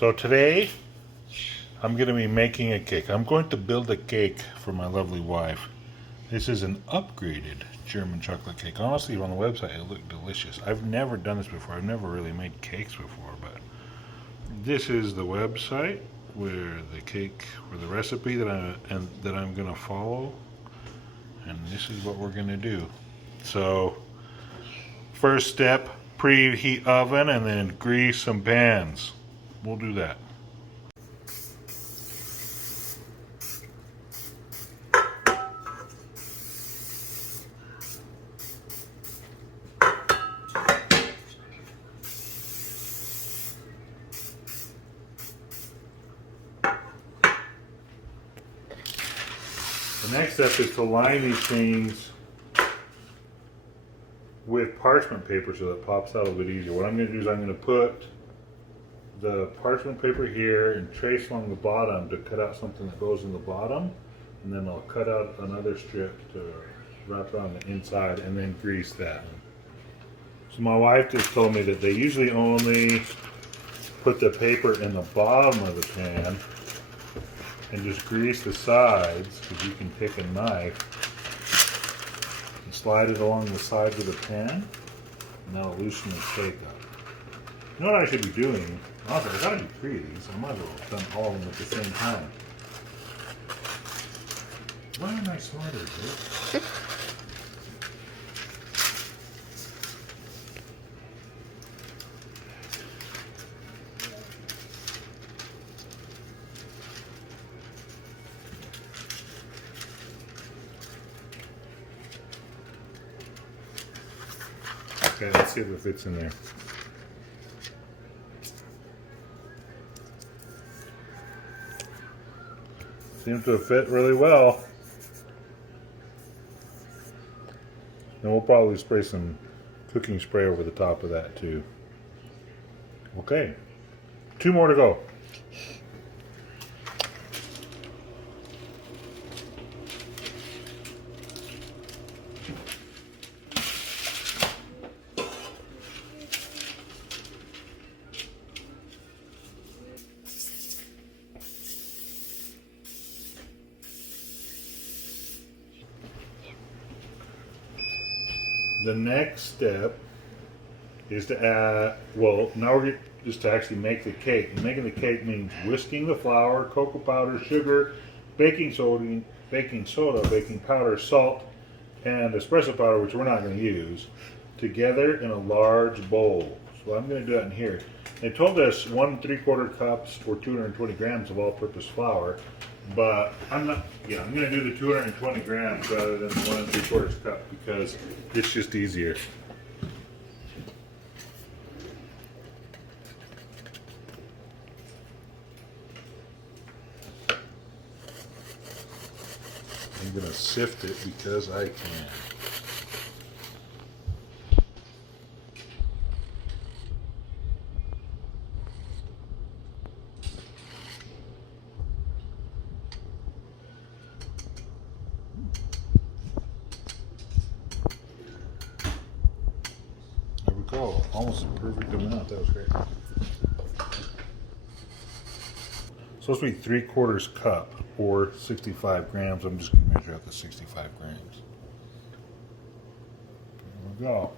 So today I'm going to be making a cake. I'm going to build a cake for my lovely wife. This is an upgraded German chocolate cake. Honestly, on the website it looked delicious. I've never done this before. I've never really made cakes before, but this is the website where the recipe that I'm going to follow, and this is what we're going to do. So, first step, preheat oven and then grease some pans. We'll do that. The next step is to line these things with parchment paper so that it pops out a bit easier. What I'm going to do is I'm going to put the parchment paper here and trace along the bottom to cut out something that goes in the bottom, and then I'll cut out another strip to wrap around the inside and then grease that. So my wife just told me that they usually only put the paper in the bottom of the pan and just grease the sides, because you can take a knife and slide it along the sides of the pan, and that'll loosen the cake up. You know what I should be doing? Honestly, I gotta do 3 of these. I might as well have done all of them at the same time. Why am I smarter, dude? Okay, let's see if it fits in there. Seems to have fit really well. And we'll probably spray some cooking spray over the top of that too. Okay, 2 more to go. The next step is to add, well, now we're just to actually make the cake. And making the cake means whisking the flour, cocoa powder, sugar, baking soda, baking powder, salt, and espresso powder, which we're not going to use, together in a large bowl. So I'm going to do that in here. They told us 1 3/4 cups or 220 grams of all-purpose flour, but I'm going to do the 220 grams rather than the 1 3/4 cup because it's just easier. I'm going to sift it because I can. There we go. Almost a perfect amount. That was great. Supposed to be 3/4 cup or 65 grams. I'm just going to measure out the 65 grams. There we go.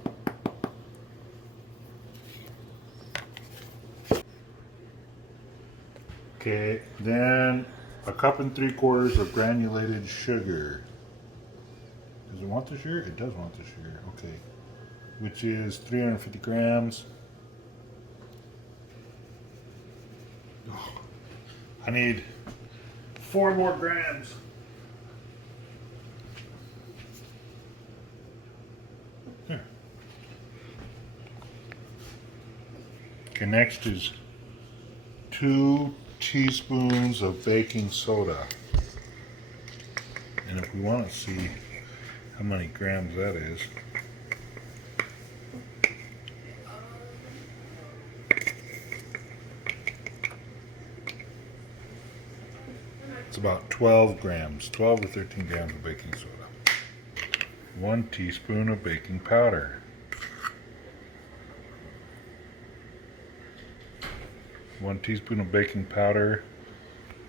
Okay, then 1 3/4 cups of granulated sugar. Does it want the sugar? It does want the sugar. Okay, which is 350 grams. Oh, I need 4 more grams. Here. Okay, next is 2 teaspoons of baking soda. And if we want to see how many grams that is, it's about 12 grams, 12 to 13 grams of baking soda. 1 teaspoon of baking powder. 1 teaspoon of baking powder.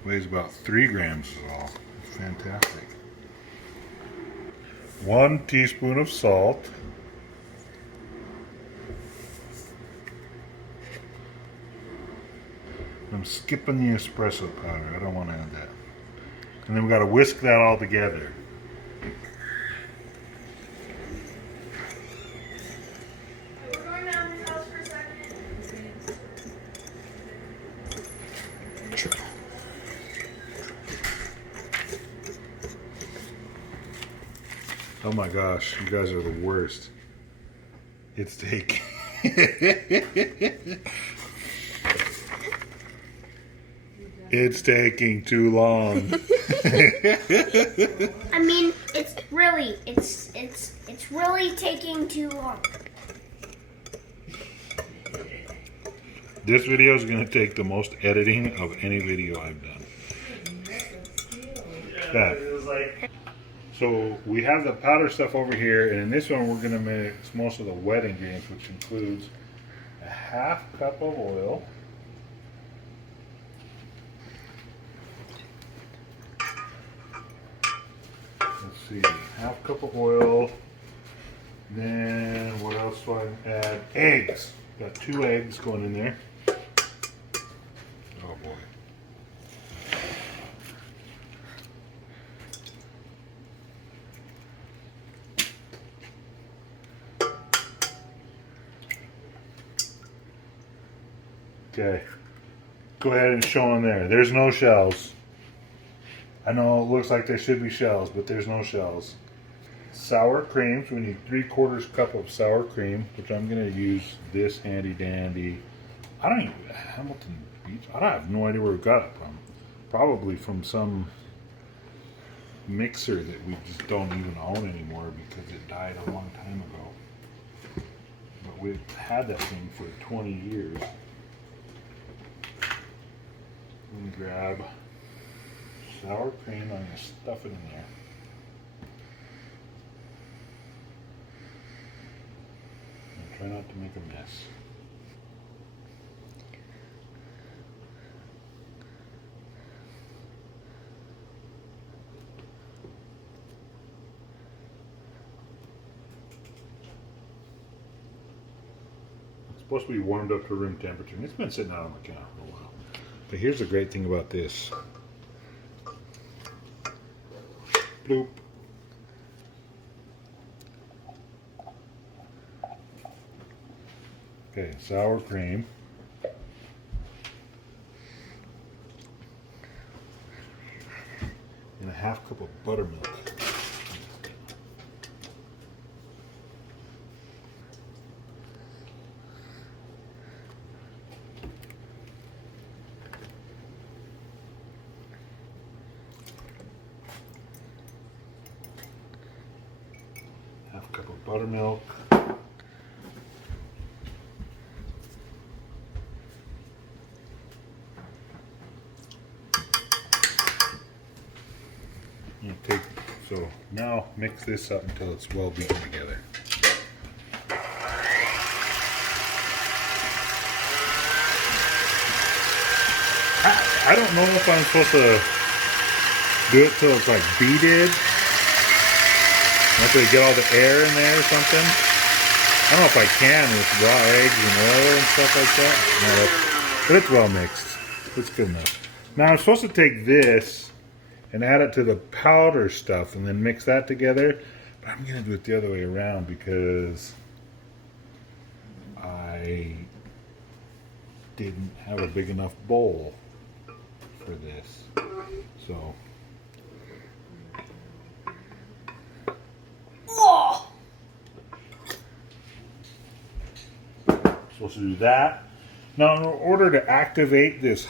Weighs about 3 grams is all. It's fantastic. 1 teaspoon of salt. I'm skipping the espresso powder. I don't want to add that. And then we got to whisk that all together. We're going down this house for a second. Oh my gosh, you guys are the worst. It's taking. It's taking too long. I mean, it's really taking too long. This video is going to take the most editing of any video I've done. Yeah. So we have the powder stuff over here, and in this one we're going to mix most of the wet ingredients, which includes a 1/2 cup of oil. Let's see, 1/2 cup of oil. Then what else do I add? Eggs. Got 2 eggs going in there. Oh boy. Okay. Go ahead and show them there. There's no shells. I know it looks like there should be shells, but there's no shells. Sour cream. So we need 3/4 cup of sour cream, which I'm going to use this handy dandy. I don't even, Hamilton Beach. I have no idea where we got it from. Probably from some mixer that we just don't even own anymore because it died a long time ago. But we've had that thing for 20 years. And grab sour cream. I'm going to stuff it in there. And try not to make a mess. It's supposed to be warmed up to room temperature, and it's been sitting out on the counter for a while. But here's the great thing about this. Bloop. Okay, sour cream. And a 1/2 cup of buttermilk. Cup of buttermilk. Okay, so now mix this up until it's well beaten together. I don't know if I'm supposed to do it till it's like beaded. After they get all the air in there or something. I don't know if I can with raw eggs and oil and stuff like that. No, but it's well mixed. It's good enough. Now I'm supposed to take this and add it to the powder stuff and then mix that together. But I'm going to do it the other way around because I didn't have a big enough bowl for this. So supposed to do that. Now, in order to activate this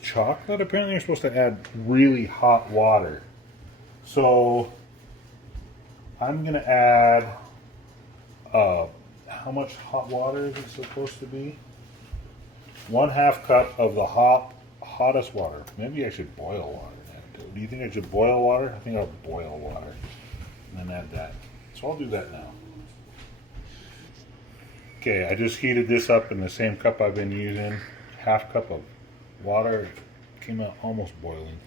chocolate, apparently you're supposed to add really hot water. So I'm going to add, how much hot water is it supposed to be? 1/2 cup of the hottest water. Maybe I should boil water then too. Do you think I should boil water? I think I'll boil water and then add that. So I'll do that now. Okay, I just heated this up in the same cup I've been using. half cup of water. It came out almost boiling.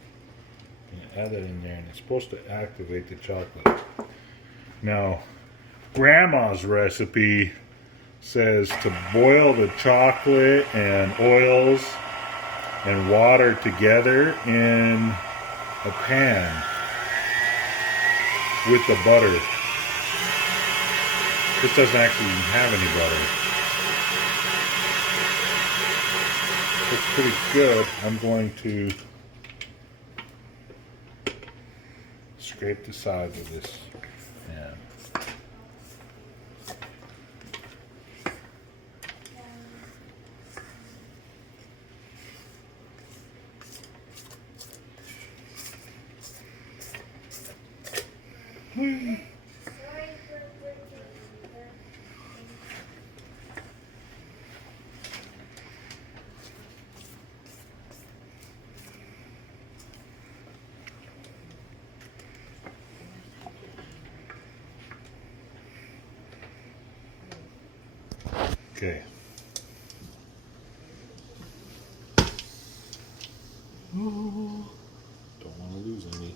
And add that in there, and it's supposed to activate the chocolate. Now, Grandma's recipe says to boil the chocolate and oils and water together in a pan with the butter. This doesn't actually even have any butter. It's pretty good. I'm going to scrape the sides of this pan. Okay. Ooh, don't want to lose any.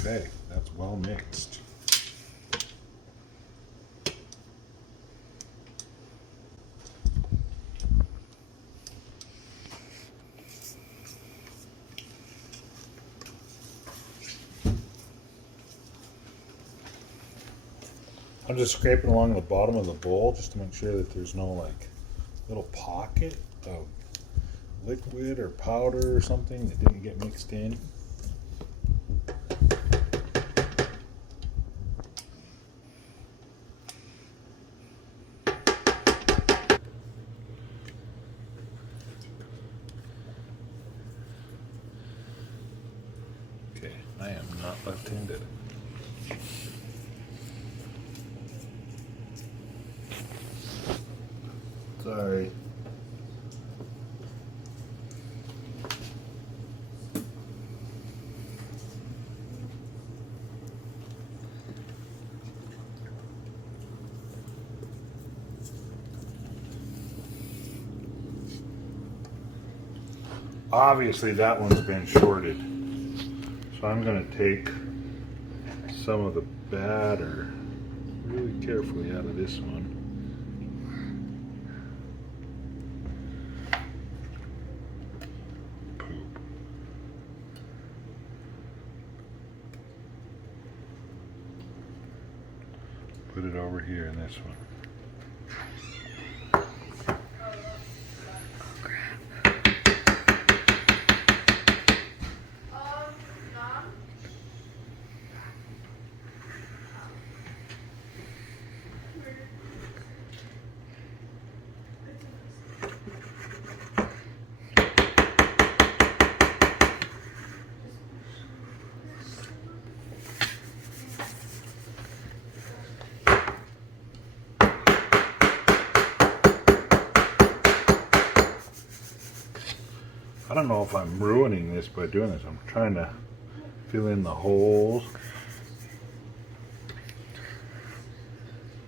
Okay, that's well mixed. I'm just scraping along the bottom of the bowl just to make sure that there's no like little pocket of liquid or powder or something that didn't get mixed in. Okay, I am not left-handed. Sorry. Obviously that one's been shorted. So I'm going to take some of the batter really carefully out of this one. Put it over here in this one. I don't know if I'm ruining this by doing this. I'm trying to fill in the holes.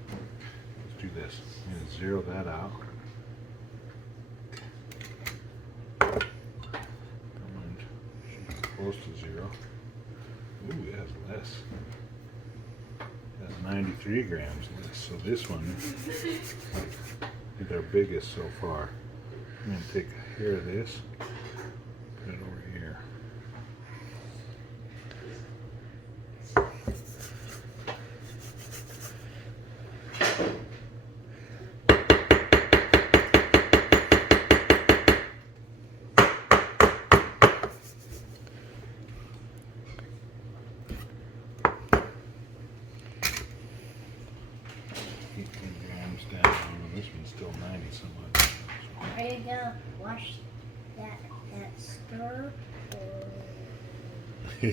Let's do this. I'm going to zero that out. Should be close to zero. Ooh, it has less. It has 93 grams less. So this one is our biggest so far. I'm going to take a hair of this. Put it over here. This one's still 90 some odd. Are you gonna wash that stir? I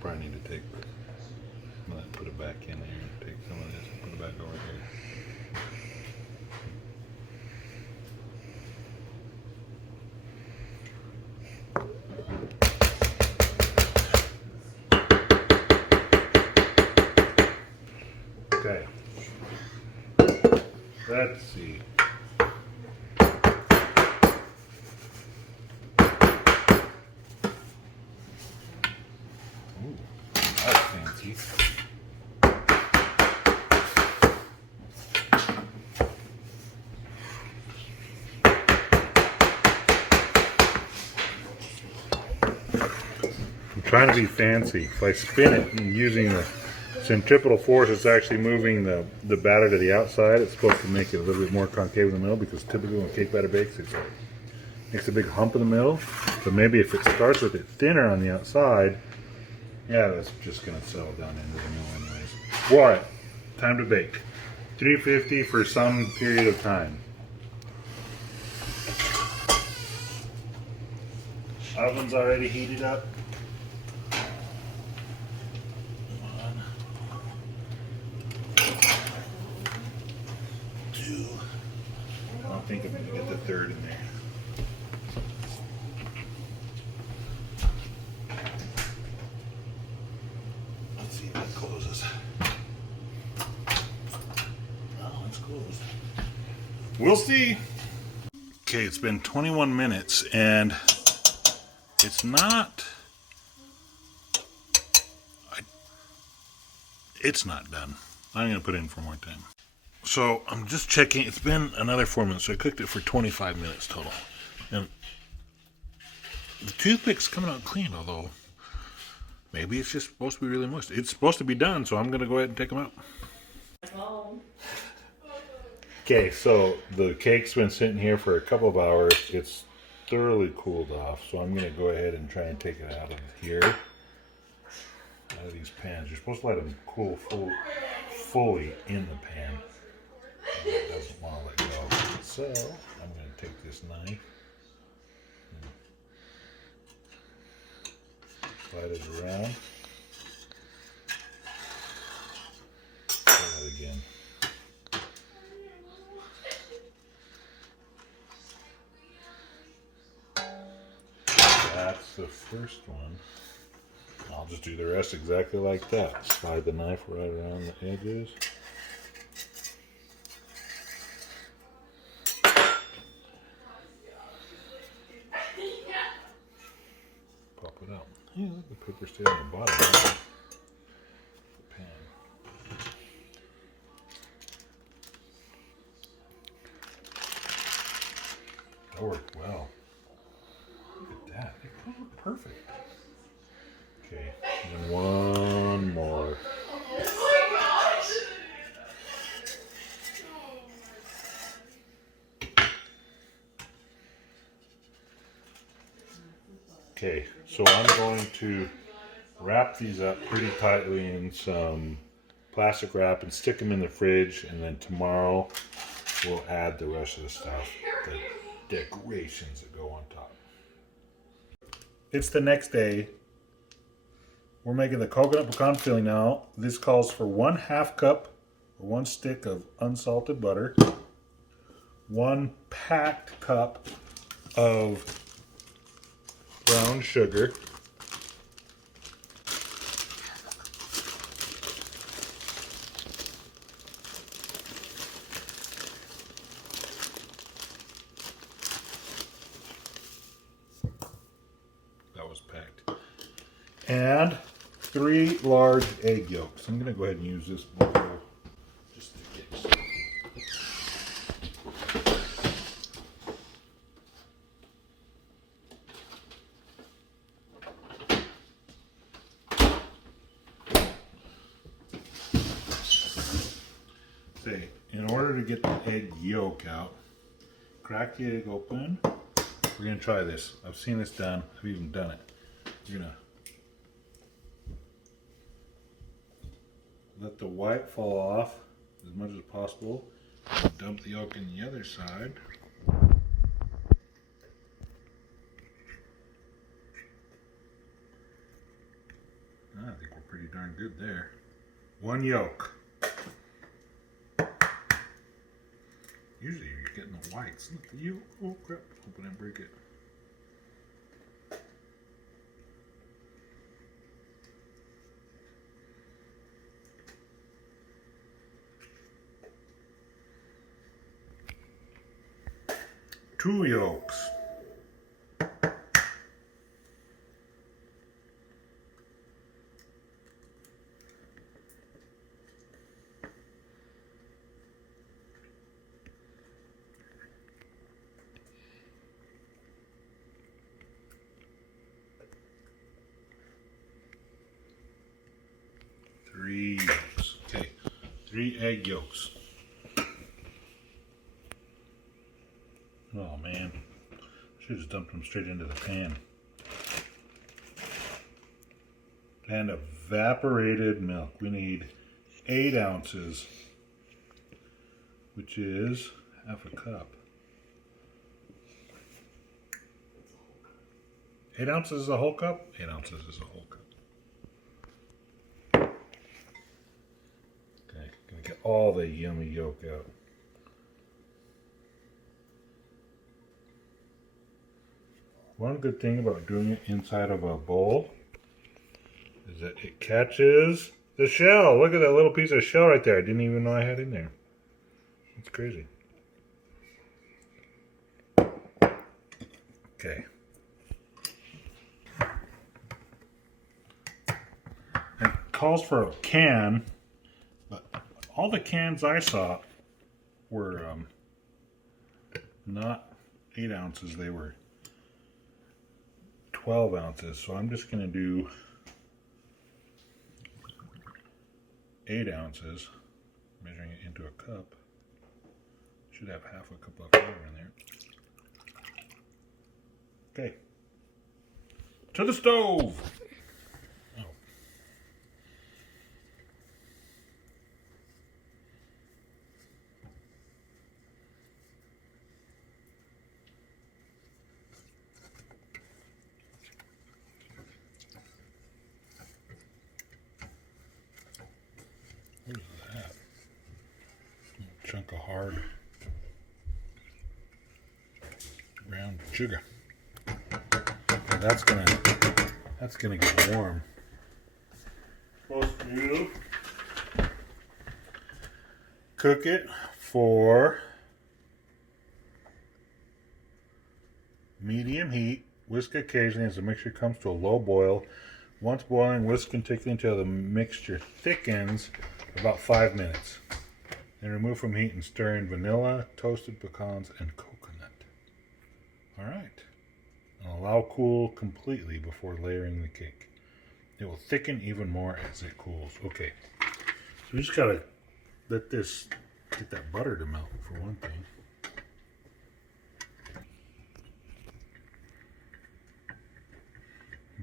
probably need to take, put it back in there and take some of this and put it back over here. Okay. Let's see. Ooh, that's fancy. I'm trying to be fancy. If I spin it and using the centripetal force, it's actually moving the batter to the outside. It's supposed to make it a little bit more concave in the middle, because typically when cake batter bakes, it makes a big hump in the middle. But maybe if it starts with it thinner on the outside, yeah, that's just going to settle down into the middle anyways. Alright, time to bake. 350 for some period of time. Oven's already heated up. Two. I don't think I'm going to get the third in there. Let's see if that closes. Oh, it's closed. We'll see. Okay, it's been 21 minutes and it's not. It's not done. I'm going to put it in for more time. So I'm just checking. It's been another 4 minutes. So I cooked it for 25 minutes total. And the toothpick's coming out clean, although maybe it's just supposed to be really moist. It's supposed to be done, so I'm going to go ahead and take them out. Okay, so the cake's been sitting here for a couple of hours. It's thoroughly cooled off, so I'm going to go ahead and try and take it out of here. Out of these pans. You're supposed to let them cool fully in the pan. It doesn't want to let go. So I'm going to take this knife and slide it around. Try that again. That's the first one. I'll just do the rest exactly like that. Slide the knife right around the edges. Pop it out. Yeah, the paper stayed on the bottom of the pan. That worked well. Look at that. It looked perfect. Okay, and one more. Okay, so I'm going to wrap these up pretty tightly in some plastic wrap and stick them in the fridge, and then tomorrow we'll add the rest of the stuff, the decorations that go on top. It's the next day. We're making the coconut pecan filling now. This calls for 1/2 cup or 1 stick of unsalted butter, 1 packed cup of brown sugar, that was packed, and 3 large egg yolks. I'm going to go ahead and use this bowl just to get some. Say, in order to get the egg yolk out, crack the egg open. We're going to try this. I've seen this done. I've even done it. You're going to let the white fall off as much as possible. Dump the yolk in the other side. I think we're pretty darn good there. 1 yolk. Usually you're getting the whites, not the yolk. Oh crap, hope I didn't break it. 2 yolks. Three yolks. Okay, 3 egg yolks. Oh man, should have just dumped them straight into the pan. And evaporated milk. We need 8 ounces, which is half a cup. 8 ounces is a whole cup? 8 ounces is a whole cup. Okay, gonna get all the yummy yolk out. One good thing about doing it inside of a bowl is that it catches the shell. Look at that little piece of shell right there. I didn't even know I had in there. It's crazy. Okay. It calls for a can, but all the cans I saw were not 8 ounces. They were 12 ounces. So I'm just going to do 8 ounces, measuring it into a cup. Should have half a cup of flavor in there. Okay. To the stove! Oh. What is that? A chunk of hard brown sugar. And that's gonna get warm. Supposed to cook it for medium heat. Whisk occasionally as the mixture comes to a low boil. Once boiling, whisk continually until the mixture thickens, about 5 minutes. Then remove from heat and stir in vanilla, toasted pecans, and coconut. All right. And allow cool completely before layering the cake. It will thicken even more as it cools. Okay. So we just gotta let this get that butter to melt for one thing.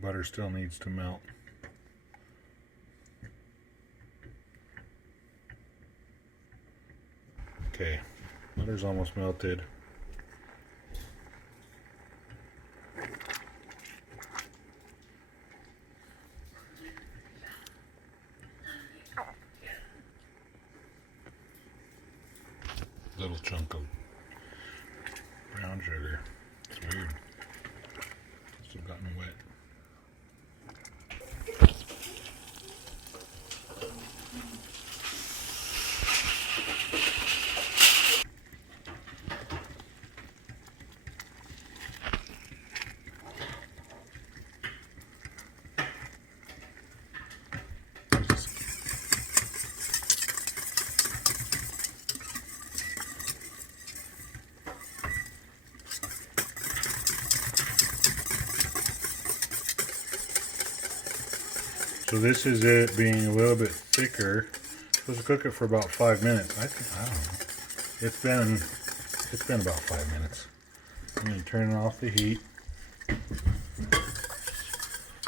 Butter still needs to melt. Okay, butter's almost melted. Little chunk of brown sugar. It's weird. Still gotten wet. So this is it being a little bit thicker. Supposed to cook it for about 5 minutes. I don't know. It's been about 5 minutes. I'm gonna turn off the heat.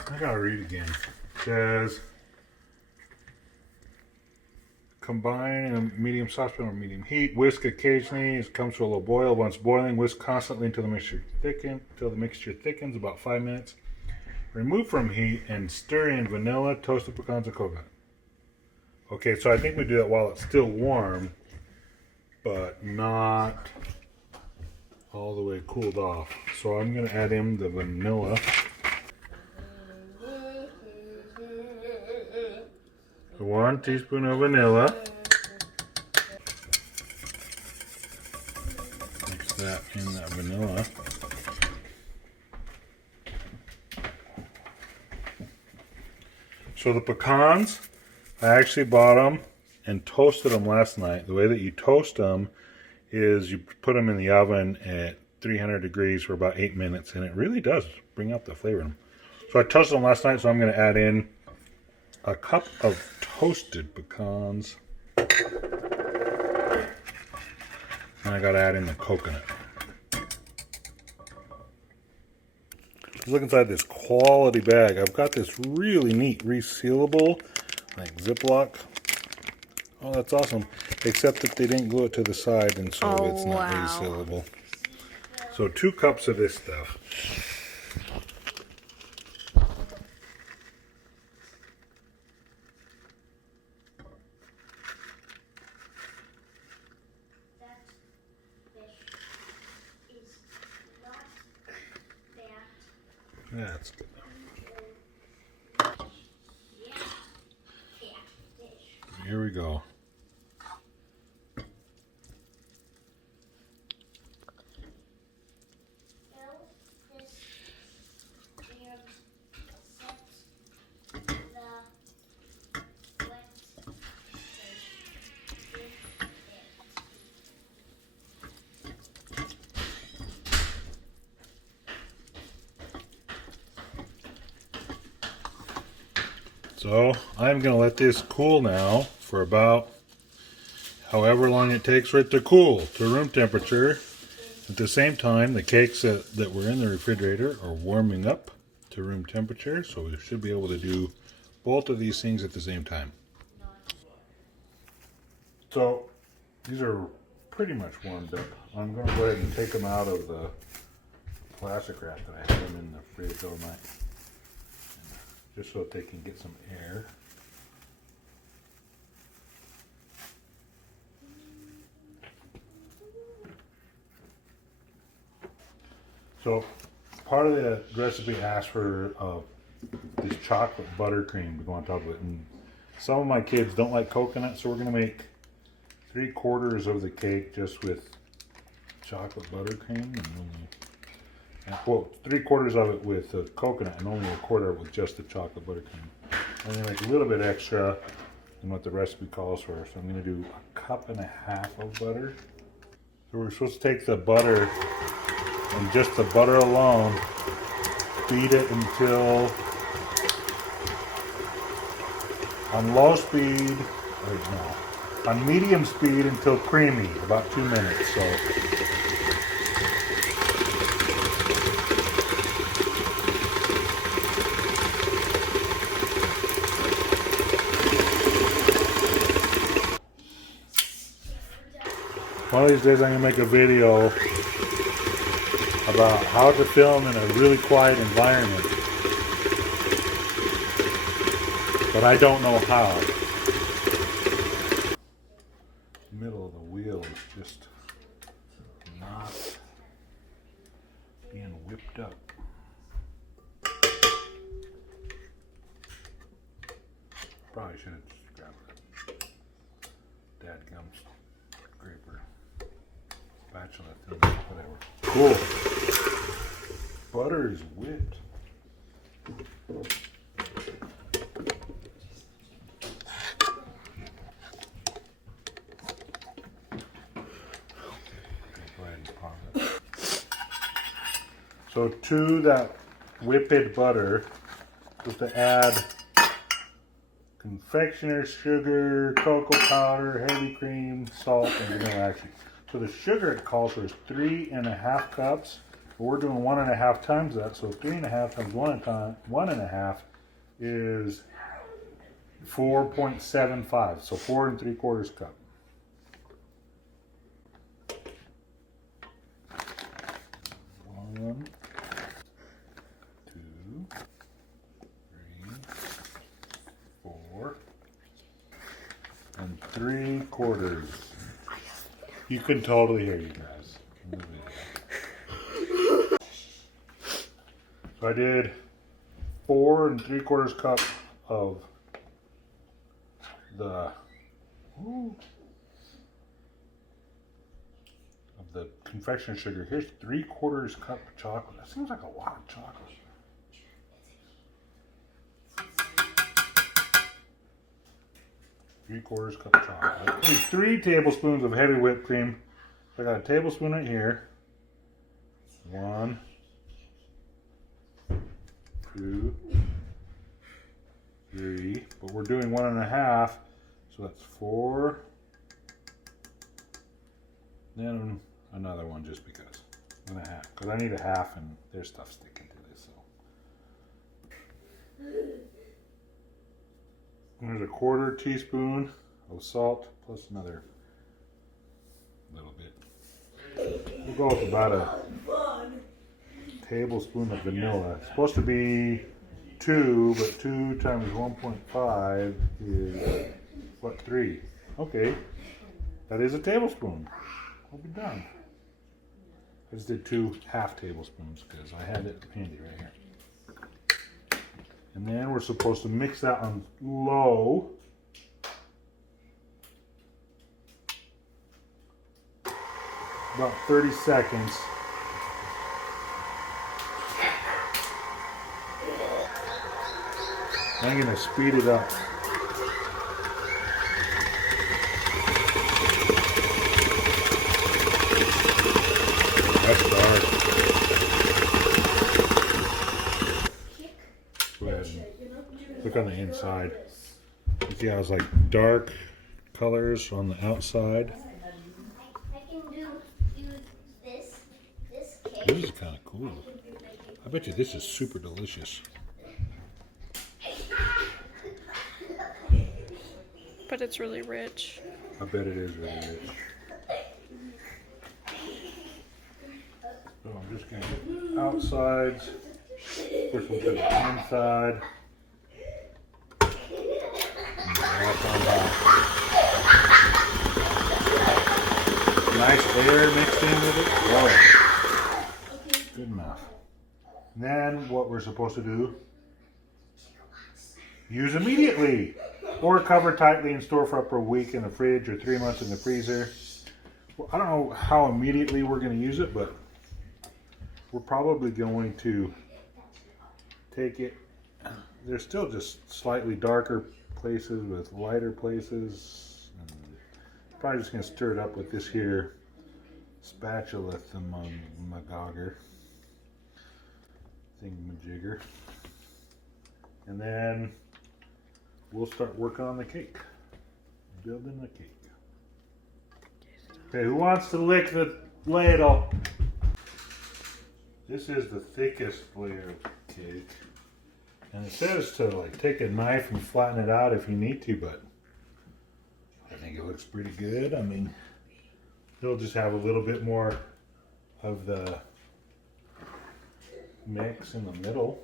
I gotta read again. It says combine in a medium saucepan or medium heat. Whisk occasionally. It comes to a low boil. Once boiling, whisk constantly until the mixture thickens about 5 minutes. Remove from heat and stir in vanilla, toasted pecans, and coconut. Okay, so I think we do that while it's still warm, but not all the way cooled off. So I'm going to add in the vanilla. 1 teaspoon of vanilla. Mix that in that vanilla. So the pecans, I actually bought them and toasted them last night. The way that you toast them is you put them in the oven at 300 degrees for about 8 minutes, and it really does bring out the flavor in them. So I toasted them last night, so I'm going to add in a cup of toasted pecans. And I got to add in the coconut. Let's look inside this quality bag. I've got this really neat resealable, like Ziploc. Oh, that's awesome. Except that they didn't glue it to the side, and so it's not resealable. So 2 cups of this stuff. That's good. Here we go. So I'm going to let this cool now for about however long it takes for it to cool to room temperature. At the same time, the cakes that were in the refrigerator are warming up to room temperature, so we should be able to do both of these things at the same time. So these are pretty much warmed up. I'm going to go ahead and take them out of the plastic wrap that I had them in the fridge all night, just so that they can get some air. So part of the recipe asks for this chocolate buttercream to go on top of it, and some of my kids don't like coconut, so we're going to make 3/4 of the cake just with chocolate buttercream, and well, 3/4 of it with coconut, and only 1/4 of it with just the chocolate buttercream. I'm going to make a little bit extra than what the recipe calls for, so I'm going to do 1.5 cups of butter. So we're supposed to take the butter and just the butter alone, beat it until on low speed, or no, on medium speed until creamy, about 2 minutes. So one of these days I'm going to make a video about how to film in a really quiet environment, but I don't know how. The middle of the wheel is just not being whipped up. Probably should have just grabbed a dadgum scraper, spatula, whatever. Cool. Butter is whipped. So to that whipped butter, just to add confectioner's sugar, cocoa powder, heavy cream, salt, and vanilla extract. So the sugar it calls for is 3.5 cups. But we're doing 1.5 times that, so 3.5 times 1.5 is 4.75. So 4 3/4 cup. One, 2, 3, 4, and 3/4. You can totally hear you guys in the video. So I did 4 3/4 cup of the confectioner sugar. Here's 3/4 cup of chocolate. That seems like a lot of chocolate. Three-quarters cup of chocolate. 3 tablespoons of heavy whipped cream. I got a tablespoon right here. 1, 2, 3. But we're doing 1.5, so that's 4. Then another one just because. 1.5, because I need a half, and there's stuff sticking to this. So there's a 1/4 teaspoon of salt plus another little bit. We'll go with about a tablespoon of vanilla. It's supposed to be 2, but 2 times 1.5 is what, 3? Okay, that is a tablespoon. We'll be done. I just did 2 half tablespoons because I had it handy right here. And then we're supposed to mix that on low. About 30 seconds. I'm going to speed it up. That's dark. Go ahead and look on the inside. You see how it's like dark colors on the outside? I can do this cake. This is kind of cool. I bet you this is super delicious. But it's really rich. I bet it is really rich. So I'm just going to get outsides. First we'll do the inside. And wrap on top. Nice air mixed in with it. Oh, good enough. And then what we're supposed to do, use immediately. Or cover tightly and store for up to a week in the fridge or 3 months in the freezer. Well, I don't know how immediately we're going to use it, but we're probably going to take it. There's still just slightly darker places with lighter places. And probably just going to stir it up with this here spatula thingamajigger. And then we'll start working on the cake. Building the cake. Okay, who wants to lick the ladle? This is the thickest layer of cake. And it says to like take a knife and flatten it out if you need to, but I think it looks pretty good. I mean, it'll just have a little bit more of the mix in the middle.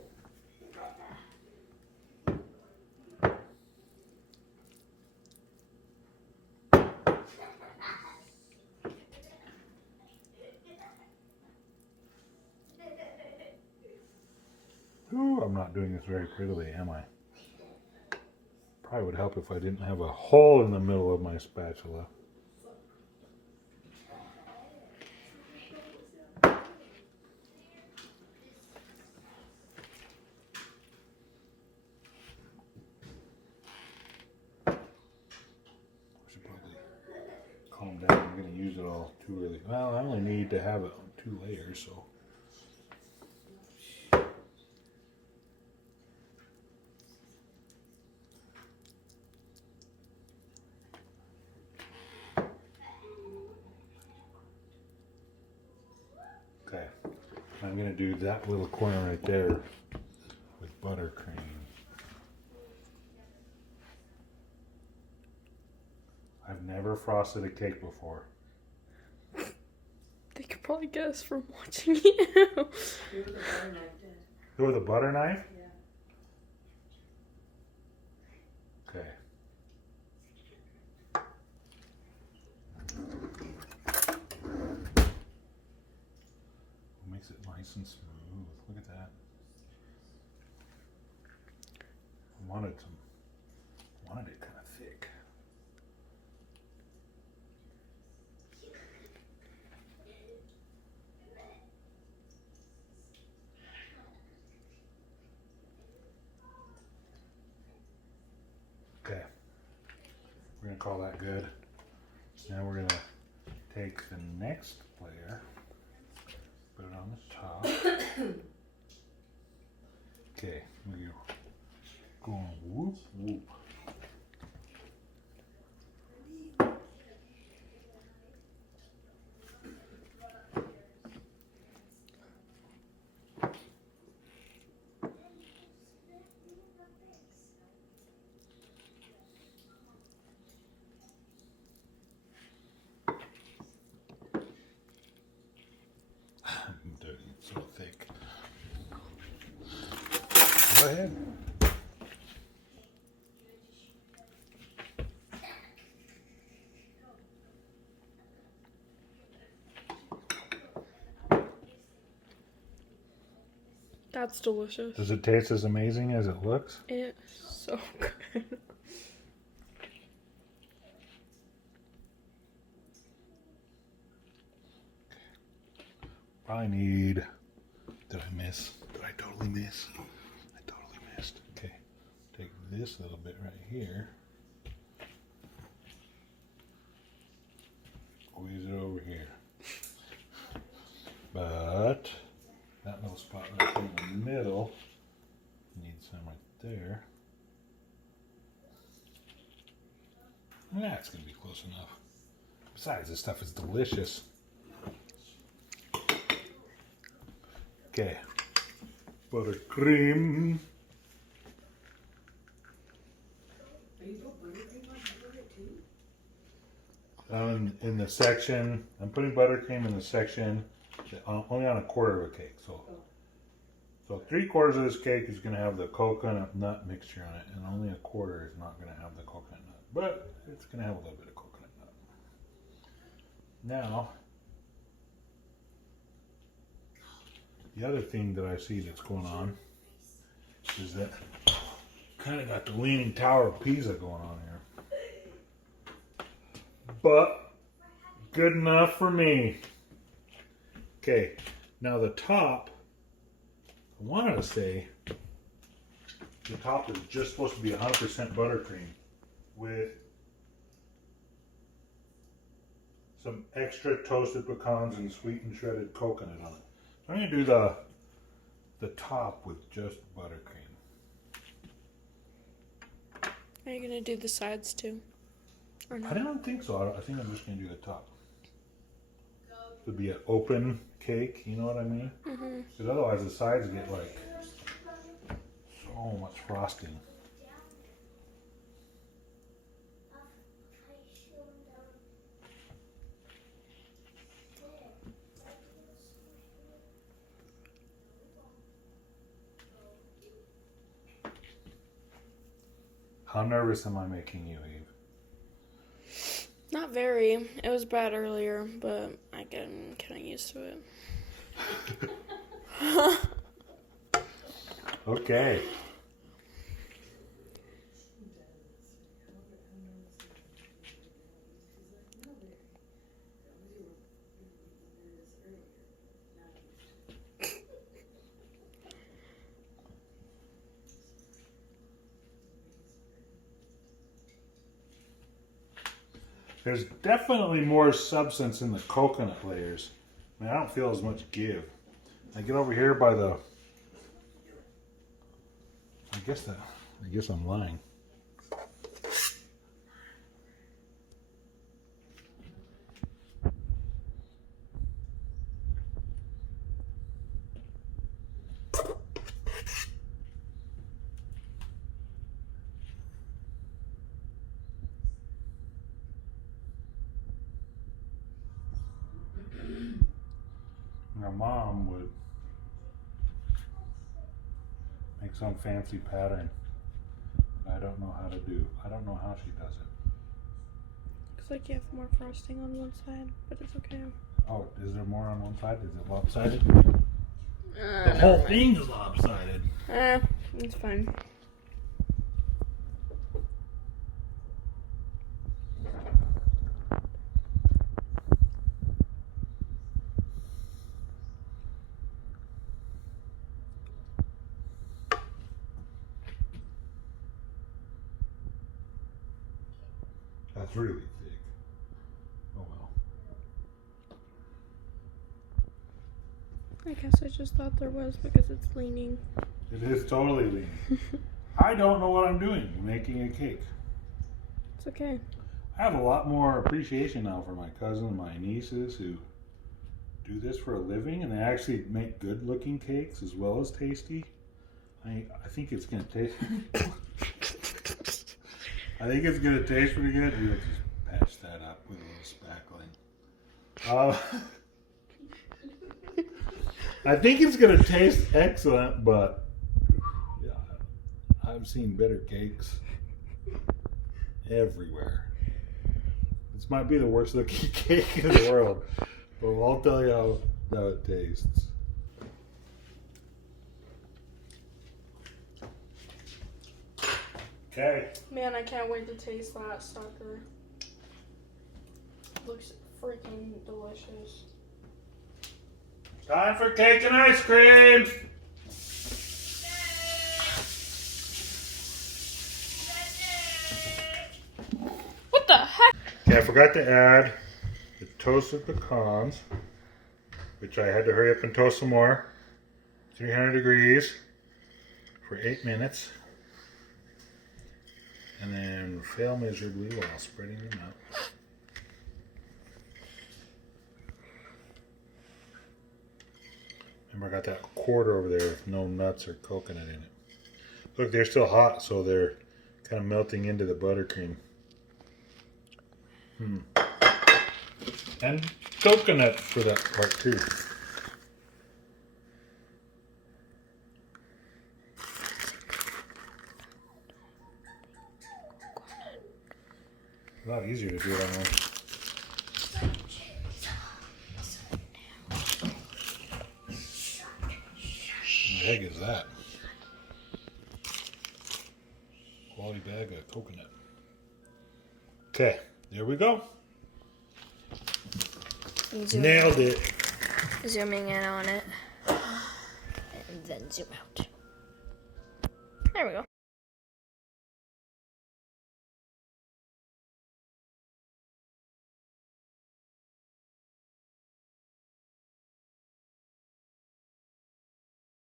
Ooh, I'm not doing this very prettily, am I? Probably would help if I didn't have a hole in the middle of my spatula. I should probably calm down. I'm going to use it all too early. Well, I only need to have it on 2 layers, so. Okay, I'm going to do that little corner right there with buttercream. I've never frosted a cake before. They could probably guess from watching you. Do with a butter knife? Yeah. Okay. Makes it nice and smooth. Look at that. I wanted it kind of thick. call that good. Now we're gonna take the next layer, put it on the top. Okay, we're going whoop whoop. I'm doing it so thick. Go ahead. That's delicious. Does it taste as amazing as it looks? It's so good. Probably need. Did I miss? Did I totally miss? I totally missed. Okay. Take this little bit right here. Squeeze it over here. But that little spot right in the middle, need some right there. That's gonna be close enough. Besides, this stuff is delicious. Okay, buttercream. In the section, I'm putting buttercream in the section only on a quarter of a cake. So 3/4 of this cake is going to have the coconut nut mixture on it, and only a quarter is not going to have the coconut nut, but it's going to have a little bit of coconut nut. Now, the other thing that I see that's going on is that kind of got the Leaning Tower of Pisa going on here. But good enough for me. Okay, now the top, I wanted to say the top is just supposed to be 100% buttercream with some extra toasted pecans and sweetened shredded coconut on it. So I'm going to do the top with just buttercream. Are you gonna do the sides too? Or I not? don't think so. I think I'm just going to do the top. It would be an open cake, you know what I mean? Mm-hmm. Because otherwise the sides get like so much frosting. How nervous am I making you, Eve? Not very. It was bad earlier, but I get kind of used to it. Okay. There's definitely more substance in the coconut layers. I mean, I don't feel as much give. I get over here by the. I guess I'm lying. My mom would make some fancy pattern that I don't know how to do. I don't know how she does it. Looks like you have more frosting on one side, but it's okay. Oh, is there more on one side? Is it lopsided? The The whole thing's lopsided. It's fine. That's really thick. Oh well. I guess I just thought there was because it's leaning. It is totally lean. I don't know what I'm doing making a cake. It's okay. I have a lot more appreciation now for my cousin and my nieces who do this for a living, and they actually make good looking cakes as well as tasty. I think it's gonna taste I think it's gonna taste pretty good. We'll just patch that up with a little spackling. I think it's gonna taste excellent, but yeah, I've seen better cakes everywhere. This might be the worst looking cake in the world, but I'll tell you how it tastes. Okay. Man, I can't wait to taste that sucker. Looks freaking delicious. Time for cake and ice cream! What the heck? Okay, I forgot to add the toasted pecans, which I had to hurry up and toast some more. 300 degrees for 8 minutes. And then fail miserably while spreading them out. Remember, I got that quarter over there with no nuts or coconut in it. Look, they're still hot, so they're kind of melting into the buttercream. And coconut for that part too. A lot easier to do it on one. What the heck is that? Quality bag of coconut. Okay, there we go. Nailed it. Zooming in on it. And then zoom out. There we go.